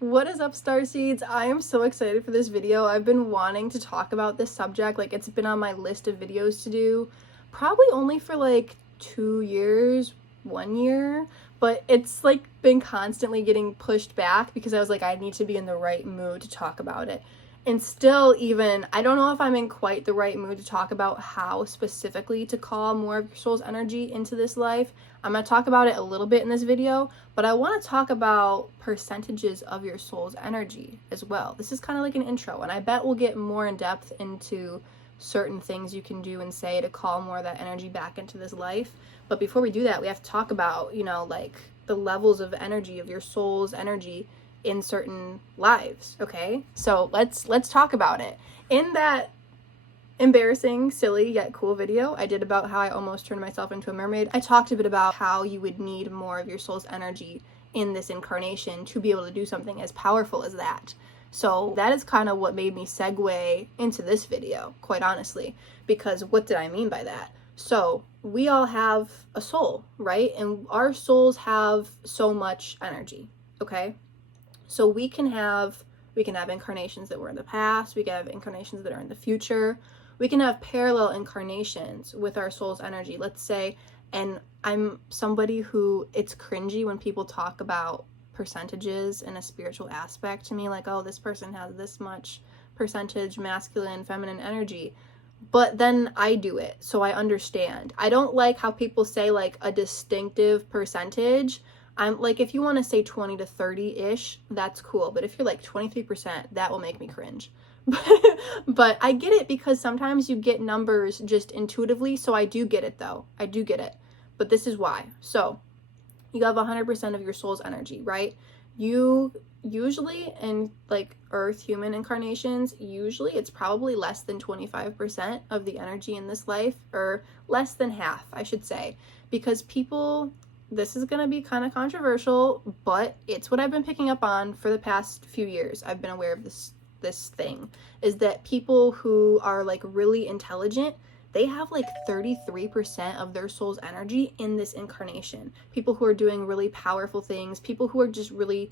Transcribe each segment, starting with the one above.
What is up, starseeds? I am so excited for this video. I've been wanting to talk about this subject. Like, it's been on my list of videos to do probably only for like 2 years, 1 year, but it's like been constantly getting pushed back because I was like, I need to be in the right mood to talk about it. And still, even, I don't know if I'm in quite the right mood to talk about how specifically to call more of your soul's energy into this life. I'm going to talk about it a little bit in this video, but I want to talk about percentages of your soul's energy as well. This is kind of like an intro, and I bet we'll get more in depth into certain things you can do and say to call more of that energy back into this life. But before we do that, we have to talk about, like the levels of energy of your soul's energy in certain lives. Okay, so let's talk about it. In that embarrassing, silly, yet cool video I did about how I almost turned myself into a mermaid, I talked a bit about how you would need more of your soul's energy in this incarnation to be able to do something as powerful as that. So that is kind of what made me segue into this video, quite honestly, because what did I mean by that? So we all have a soul, right? And our souls have so much energy, okay? So we can have incarnations that were in the past, we can have incarnations that are in the future, we can have parallel incarnations with our soul's energy. Let's say, and I'm somebody who, it's cringy when people talk about percentages in a spiritual aspect to me, like, oh, this person has this much percentage masculine, feminine energy. But then I do it, so I understand. I don't like how people say like a distinctive percentage. I'm like, if you want to say 20 to 30-ish, that's cool. But if you're like 23%, that will make me cringe. But I get it because sometimes you get numbers just intuitively. So I do get it though. I do get it. But this is why. So you have 100% of your soul's energy, right? You usually in like earth human incarnations, usually it's probably less than 25% of the energy in this life, or less than half, I should say, because people, this is going to be kind of controversial, but it's what I've been picking up on for the past few years. I've been aware of this thing, is that people who are like really intelligent, they have like 33% of their soul's energy in this incarnation. People who are doing really powerful things, people who are just really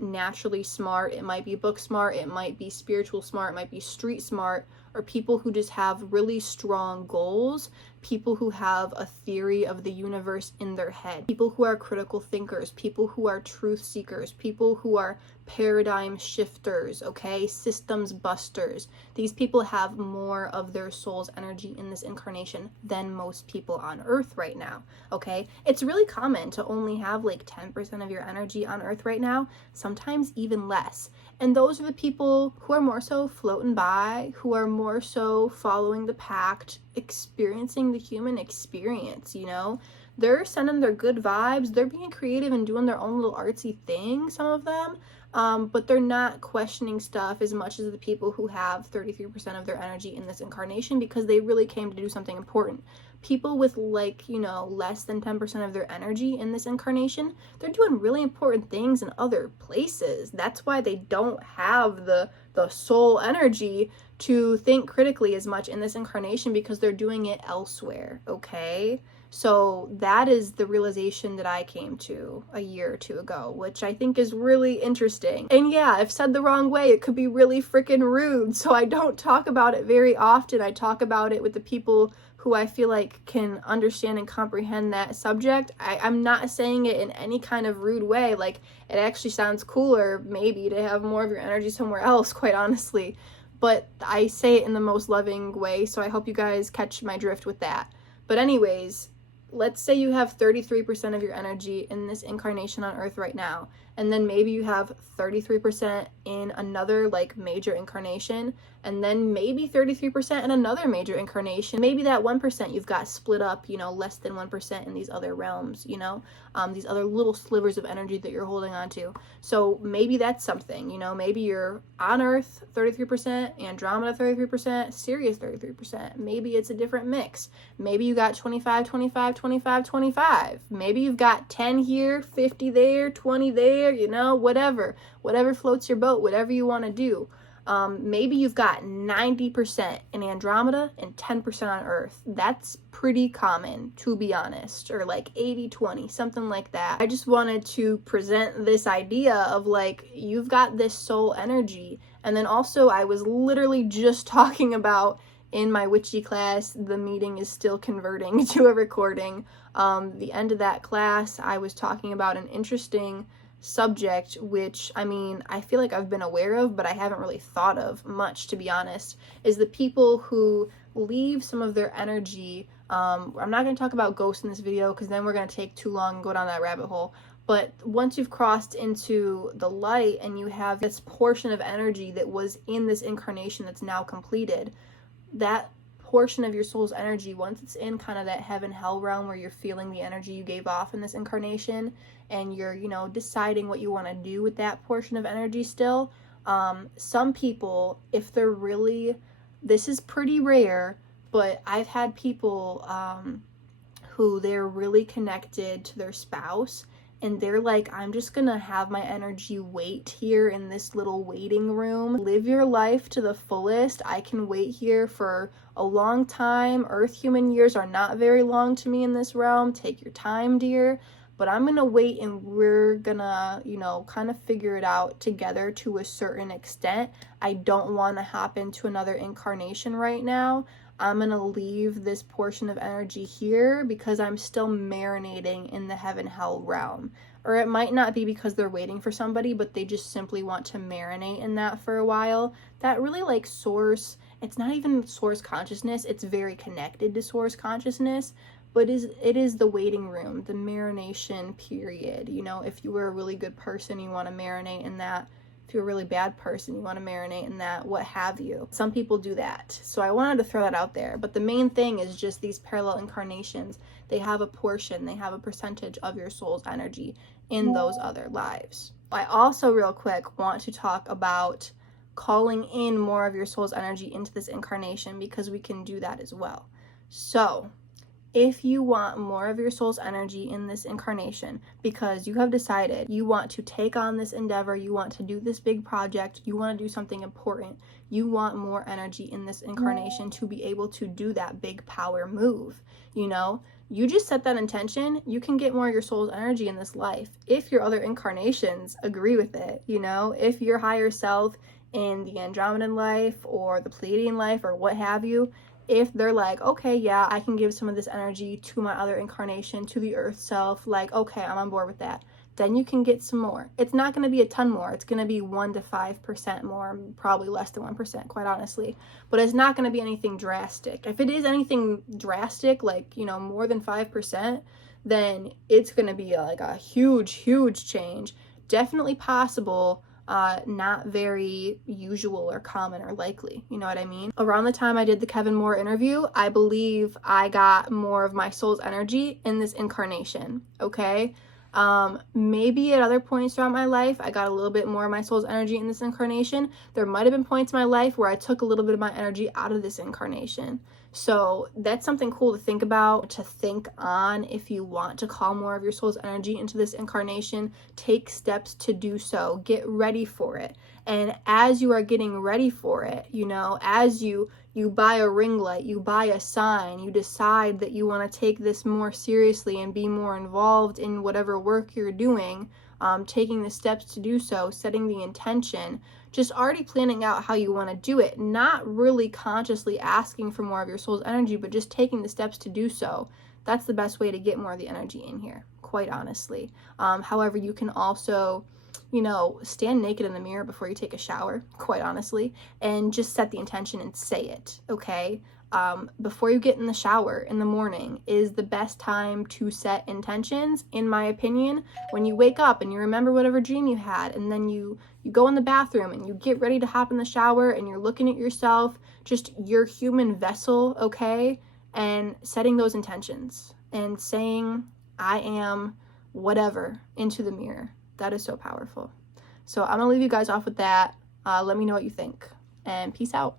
naturally smart. It might be book smart, it might be spiritual smart, it might be street smart, or people who just have really strong goals, people who have a theory of the universe in their head, people who are critical thinkers, people who are truth seekers, people who are paradigm shifters, okay, systems busters. These people have more of their soul's energy in this incarnation than most people on earth right now, okay? It's really common to only have like 10% of your energy on earth right now, sometimes even less. And those are the people who are more so floating by, who are more so following the pact, experiencing the human experience, They're sending their good vibes, they're being creative and doing their own little artsy thing, some of them, but they're not questioning stuff as much as the people who have 33% of their energy in this incarnation because they really came to do something important. People with like, less than 10% of their energy in this incarnation, they're doing really important things in other places. That's why they don't have the soul energy to think critically as much in this incarnation, because they're doing it elsewhere, okay? So that is the realization that I came to a year or two ago, which I think is really interesting. And yeah, if said the wrong way, it could be really freaking rude. So I don't talk about it very often. I talk about it with the people who I feel like can understand and comprehend that subject. I'm not saying it in any kind of rude way. Like, it actually sounds cooler maybe to have more of your energy somewhere else, quite honestly. But I say it in the most loving way, so I hope you guys catch my drift with that. But anyways, let's say you have 33% of your energy in this incarnation on earth right now, and then maybe you have 33% in another like major incarnation, and then maybe 33% in another major incarnation. Maybe that 1% you've got split up, less than 1% in these other realms, these other little slivers of energy that you're holding on to. So maybe that's something, maybe you're on earth 33%, Andromeda 33%, Sirius 33%. Maybe it's a different mix. Maybe you got 25, 25, 25, 25. Maybe you've got 10 here, 50 there, 20 there, whatever floats your boat, whatever you want to do. Maybe you've got 90% in Andromeda and 10% on Earth. That's pretty common, to be honest, or like 80-20, something like that. I just wanted to present this idea of like, you've got this soul energy. And then also I was literally just talking about in my witchy class, the meeting is still converting to a recording. The end of that class, I was talking about an interesting subject, which, I mean, I feel like I've been aware of, but I haven't really thought of much, to be honest, is the people who leave some of their energy. I'm not going to talk about ghosts in this video because then we're going to take too long and go down that rabbit hole. But once you've crossed into the light and you have this portion of energy that was in this incarnation that's now completed, that portion of your soul's energy, once it's in kind of that heaven-hell realm where you're feeling the energy you gave off in this incarnation and you're, you know, deciding what you want to do with that portion of energy still, some people, if they're really, this is pretty rare, but I've had people who they're really connected to their spouse and they're like, I'm just gonna have my energy wait here in this little waiting room. Live your life to the fullest. I can wait here for a long time. Earth human years are not very long to me in this realm. Take your time, dear. But I'm gonna wait and we're gonna, you know, kind of figure it out together to a certain extent. I don't want to hop into another incarnation right now. I'm gonna leave this portion of energy here because I'm still marinating in the heaven-hell realm. Or it might not be because they're waiting for somebody, but they just simply want to marinate in that for a while. That really like source, it's not even source consciousness, it's very connected to source consciousness, but it is the waiting room, the marination period. You know, if you were a really good person, you want to marinate in that. If you're a really bad person, you want to marinate in that, what have you. Some people do that. So I wanted to throw that out there. But the main thing is just these parallel incarnations. They have a portion, they have a percentage of your soul's energy in those other lives. I also, real quick, want to talk about calling in more of your soul's energy into this incarnation because we can do that as well. So if you want more of your soul's energy in this incarnation because you have decided you want to take on this endeavor, you want to do this big project, you want to do something important, you want more energy in this incarnation to be able to do that big power move, you know, you just set that intention, you can get more of your soul's energy in this life if your other incarnations agree with it, you know, if your higher self in the Andromedan life or the Pleiadian life or what have you, if they're like, okay, yeah, I can give some of this energy to my other incarnation, to the earth self, like, okay, I'm on board with that, then you can get some more. It's not going to be a ton more. It's going to be 1 to 5% more, probably less than 1%, quite honestly. But it's not going to be anything drastic. If it is anything drastic, like, you know, more than 5%, then it's going to be like a huge, huge change. Definitely possible. Not very usual or common or likely, you know what I mean? Around the time I did the Kevin Moore interview, I believe I got more of my soul's energy in this incarnation, okay? Maybe at other points throughout my life, I got a little bit more of my soul's energy in this incarnation. There might have been points in my life where I took a little bit of my energy out of this incarnation. So that's something cool to think about, to think on. If you want to call more of your soul's energy into this incarnation, take steps to do so. Get ready for it. And as you are getting ready for it, you know, as you buy a ring light, you buy a sign, you decide that you want to take this more seriously and be more involved in whatever work you're doing, taking the steps to do so, setting the intention, just already planning out how you want to do it, not really consciously asking for more of your soul's energy, but just taking the steps to do so. That's the best way to get more of the energy in here, quite honestly. However, you can also, you know, stand naked in the mirror before you take a shower, quite honestly, and just set the intention and say it, okay? Before you get in the shower in the morning is the best time to set intentions, in my opinion. When you wake up and you remember whatever dream you had, and then you go in the bathroom and you get ready to hop in the shower and you're looking at yourself, just your human vessel, okay? And setting those intentions and saying, I am whatever, into the mirror. That is so powerful. So I'm gonna leave you guys off with that. Let me know what you think, and peace out.